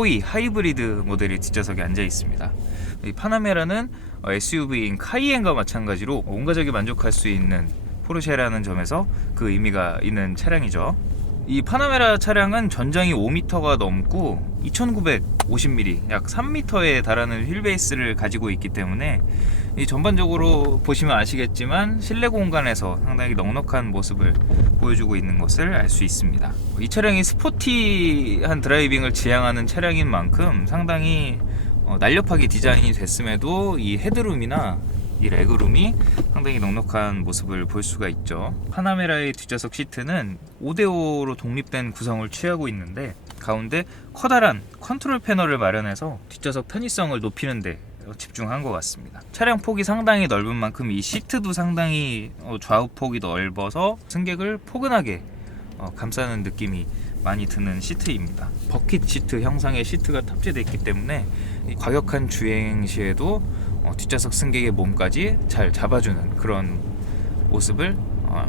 포이 하이브리드 모델의 뒷좌석에 앉아 있습니다. 이 파나메라는 SUV인 카이엔과 마찬가지로 온 가족이 만족할 수 있는 포르쉐라는 점에서 그 의미가 있는 차량이죠. 이 파나메라 차량은 전장이 5m가 넘고 2950mm, 약 3m에 달하는 휠베이스를 가지고 있기 때문에 이 전반적으로 보시면 아시겠지만 실내 공간에서 상당히 넉넉한 모습을 보여주고 있는 것을 알 수 있습니다. 이 차량이 스포티한 드라이빙을 지향하는 차량인 만큼 상당히 날렵하게 디자인이 됐음에도 이 헤드룸이나 이 레그룸이 상당히 넉넉한 모습을 볼 수가 있죠. 파나메라의 뒷좌석 시트는 5대5로 독립된 구성을 취하고 있는데 가운데 커다란 컨트롤 패널을 마련해서 뒷좌석 편의성을 높이는 데 집중한 것 같습니다. 차량 폭이 상당히 넓은 만큼 이 시트도 상당히 좌우 폭이 넓어서 승객을 포근하게 감싸는 느낌이 많이 드는 시트입니다. 버킷 시트 형상의 시트가 탑재되어 있기 때문에 과격한 주행 시에도 뒷좌석 승객의 몸까지 잘 잡아주는 그런 모습을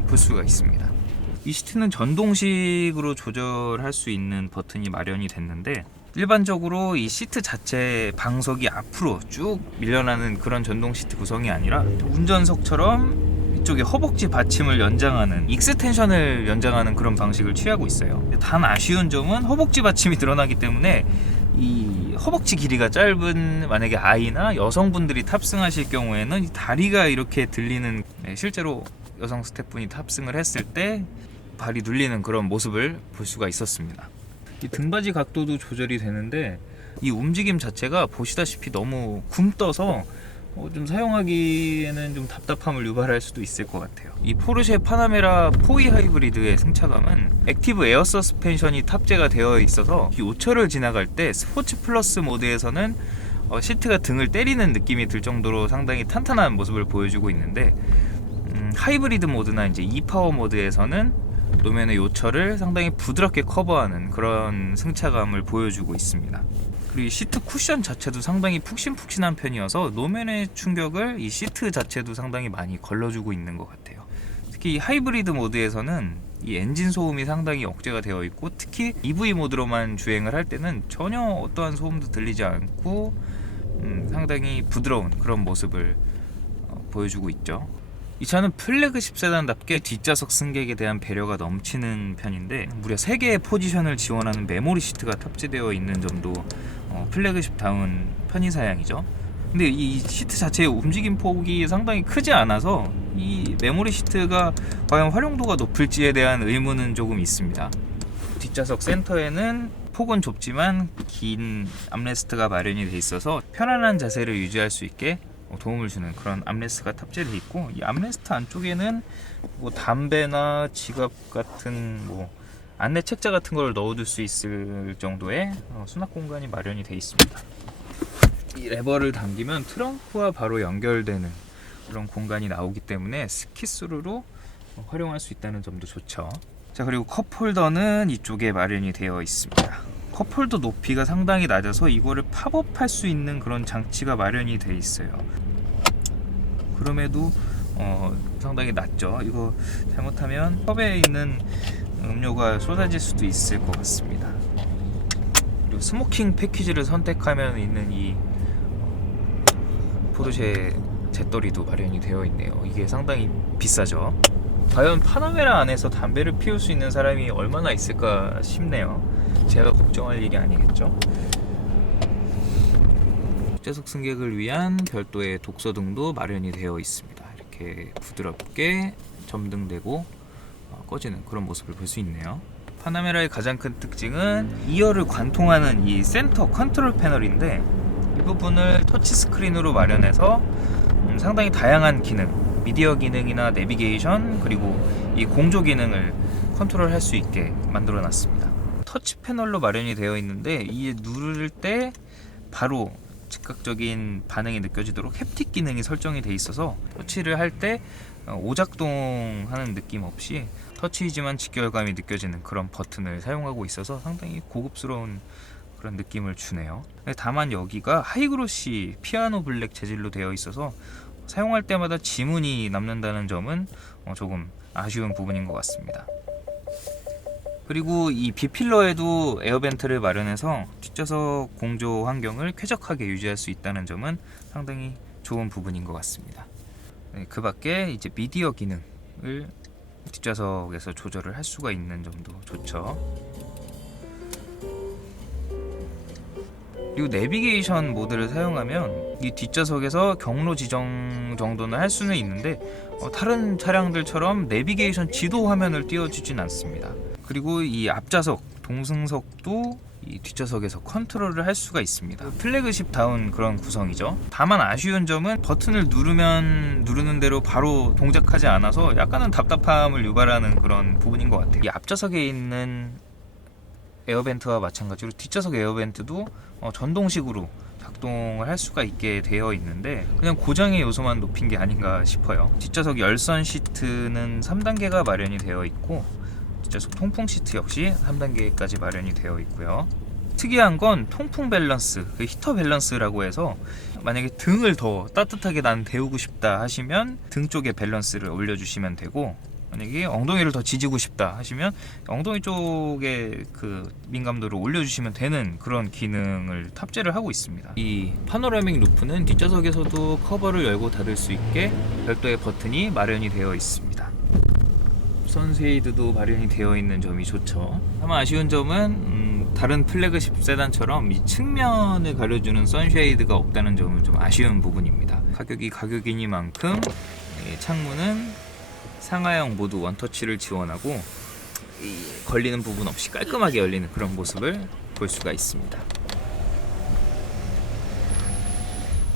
볼 수가 있습니다. 이 시트는 전동식으로 조절할 수 있는 버튼이 마련이 됐는데 일반적으로 이 시트 자체 방석이 앞으로 쭉 밀려나는 그런 전동 시트 구성이 아니라 운전석처럼 이쪽에 허벅지 받침을 연장하는 익스텐션을 연장하는 그런 방식을 취하고 있어요. 단 아쉬운 점은 허벅지 받침이 드러나기 때문에 이 허벅지 길이가 짧은 만약에 아이나 여성분들이 탑승하실 경우에는 다리가 이렇게 들리는, 실제로 여성 스태프분이 탑승을 했을 때 발이 눌리는 그런 모습을 볼 수가 있었습니다. 이 등받이 각도도 조절이 되는데 이 움직임 자체가 보시다시피 너무 굼떠서 좀 사용하기에는 좀 답답함을 유발할 수도 있을 것 같아요. 이 포르쉐 파나메라 포이 하이브리드의 승차감은 액티브 에어 서스펜션이 탑재가 되어 있어서 이 우철을 지나갈 때 스포츠 플러스 모드에서는 시트가 등을 때리는 느낌이 들 정도로 상당히 탄탄한 모습을 보여주고 있는데 하이브리드 모드나 이제 e파워 모드에서는 노면의 요철을 상당히 부드럽게 커버하는 그런 승차감을 보여주고 있습니다. 그리고 이 시트 쿠션 자체도 상당히 푹신푹신한 편이어서 노면의 충격을 이 시트 자체도 상당히 많이 걸러주고 있는 것 같아요. 특히 이 하이브리드 모드에서는 이 엔진 소음이 상당히 억제가 되어 있고 특히 EV 모드로만 주행을 할 때는 전혀 어떠한 소음도 들리지 않고 상당히 부드러운 그런 모습을 보여주고 있죠. 이 차는 플래그십 세단답게 뒷좌석 승객에 대한 배려가 넘치는 편인데 무려 3개의 포지션을 지원하는 메모리 시트가 탑재되어 있는 점도 플래그십다운 편의사양이죠. 근데 이 시트 자체의 움직임 폭이 상당히 크지 않아서 이 메모리 시트가 과연 활용도가 높을지에 대한 의문은 조금 있습니다. 뒷좌석 센터에는 폭은 좁지만 긴 암레스트가 마련이 돼 있어서 편안한 자세를 유지할 수 있게 도움을 주는 그런 암레스트가 탑재되어 있고 이 암레스트 안쪽에는 담배나 지갑 같은 안내 책자 같은 걸 넣어둘 수 있을 정도의 수납 공간이 마련이 되어 있습니다. 이 레버를 당기면 트렁크와 바로 연결되는 그런 공간이 나오기 때문에 스키스루로 활용할 수 있다는 점도 좋죠. 자, 그리고 컵홀더는 이쪽에 마련이 되어 있습니다. 컵홀더 높이가 상당히 낮아서 이거를 팝업할 수 있는 그런 장치가 마련이 되어 있어요. 그럼에도 상당히 낮죠. 이거 잘못하면 컵에 있는 음료가 쏟아질 수도 있을 것 같습니다. 그리고 스모킹 패키지를 선택하면 있는 이 포르쉐 잿더리도 마련이 되어 있네요. 이게 상당히 비싸죠. 과연 파나메라 안에서 담배를 피울 수 있는 사람이 얼마나 있을까 싶네요. 제가 걱정할 일이 아니겠죠. 뒷좌석 승객을 위한 별도의 독서등도 마련이 되어 있습니다. 이렇게 부드럽게 점등되고 꺼지는 그런 모습을 볼 수 있네요. 파나메라의 가장 큰 특징은 2열을 관통하는 이 센터 컨트롤 패널인데 이 부분을 터치 스크린으로 마련해서 상당히 다양한 기능, 미디어 기능이나 내비게이션 그리고 이 공조 기능을 컨트롤할 수 있게 만들어 놨습니다. 터치 패널로 마련이 되어 있는데 이 누를 때 바로 즉각적인 반응이 느껴지도록 햅틱 기능이 설정이 되어 있어서 터치를 할 때 오작동하는 느낌 없이 터치이지만 직결감이 느껴지는 그런 버튼을 사용하고 있어서 상당히 고급스러운 그런 느낌을 주네요. 다만 여기가 하이그로시 피아노 블랙 재질로 되어 있어서 사용할 때마다 지문이 남는다는 점은 조금 아쉬운 부분인 것 같습니다. 그리고 이 B필러에도 에어벤트를 마련해서 뒷좌석 공조 환경을 쾌적하게 유지할 수 있다는 점은 상당히 좋은 부분인 것 같습니다. 네, 그 밖에 이제 미디어 기능을 뒷좌석에서 조절을 할 수가 있는 점도 좋죠. 그리고 내비게이션 모드를 사용하면 이 뒷좌석에서 경로 지정 정도는 할 수는 있는데 다른 차량들처럼 내비게이션 지도 화면을 띄워주진 않습니다. 그리고 이 앞좌석 동승석도 이 뒷좌석에서 컨트롤을 할 수가 있습니다. 플래그십다운 그런 구성이죠. 다만 아쉬운 점은 버튼을 누르는 대로 바로 동작하지 않아서 약간은 답답함을 유발하는 그런 부분인 것 같아요. 이 앞좌석에 있는 에어벤트와 마찬가지로 뒷좌석 에어벤트도 전동식으로 작동을 할 수가 있게 되어 있는데 그냥 고장의 요소만 높인 게 아닌가 싶어요. 뒷좌석 열선 시트는 3단계가 마련이 되어 있고 뒷좌석 통풍 시트 역시 3단계까지 마련이 되어 있고요. 특이한 건 통풍 밸런스, 그 히터 밸런스라고 해서 만약에 등을 더 따뜻하게 난 데우고 싶다 하시면 등 쪽에 밸런스를 올려주시면 되고, 만약에 엉덩이를 더 지지고 싶다 하시면 엉덩이 쪽에 그 민감도를 올려주시면 되는 그런 기능을 탑재를 하고 있습니다. 이 파노라믹 루프는 뒷좌석에서도 커버를 열고 닫을 수 있게 별도의 버튼이 마련이 되어 있습니다. 선쉐이드도 마련이 되어 있는 점이 좋죠. 다만 아쉬운 점은 다른 플래그십 세단처럼 이 측면을 가려주는 선쉐이드가 없다는 점은 좀 아쉬운 부분입니다. 가격이 가격이니만큼 창문은 상하형 모드 원터치를 지원하고 걸리는 부분 없이 깔끔하게 열리는 그런 모습을 볼 수가 있습니다.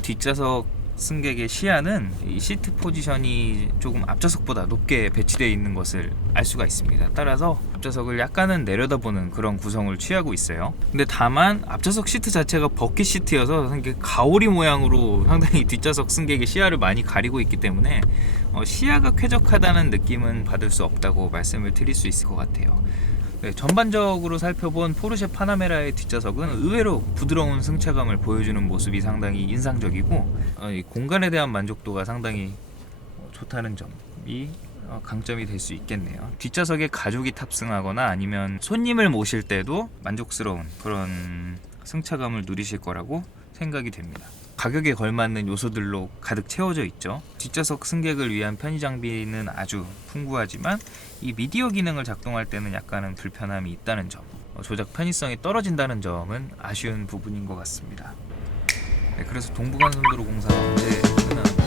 뒷좌석 승객의 시야는 이 시트 포지션이 조금 앞좌석보다 높게 배치되어 있는 것을 알 수가 있습니다. 따라서 앞좌석을 약간은 내려다보는 그런 구성을 취하고 있어요. 근데 다만 앞좌석 시트 자체가 버킷 시트여서 가오리 모양으로 상당히 뒷좌석 승객의 시야를 많이 가리고 있기 때문에 시야가 쾌적하다는 느낌은 받을 수 없다고 말씀을 드릴 수 있을 것 같아요. 네, 전반적으로 살펴본 포르쉐 파나메라의 뒷좌석은 의외로 부드러운 승차감을 보여주는 모습이 상당히 인상적이고 이 공간에 대한 만족도가 상당히 좋다는 점이 강점이 될 수 있겠네요. 뒷좌석에 가족이 탑승하거나 아니면 손님을 모실 때도 만족스러운 그런 승차감을 누리실 거라고 생각이 됩니다. 가격에 걸맞는 요소들로 가득 채워져 있죠. 뒷좌석 승객을 위한 편의 장비는 아주 풍부하지만 이 미디어 기능을 작동할 때는 약간은 불편함이 있다는 점, 조작 편의성이 떨어진다는 점은 아쉬운 부분인 것 같습니다. 네, 그래서 동부간선도로 공사가 언제 끝나는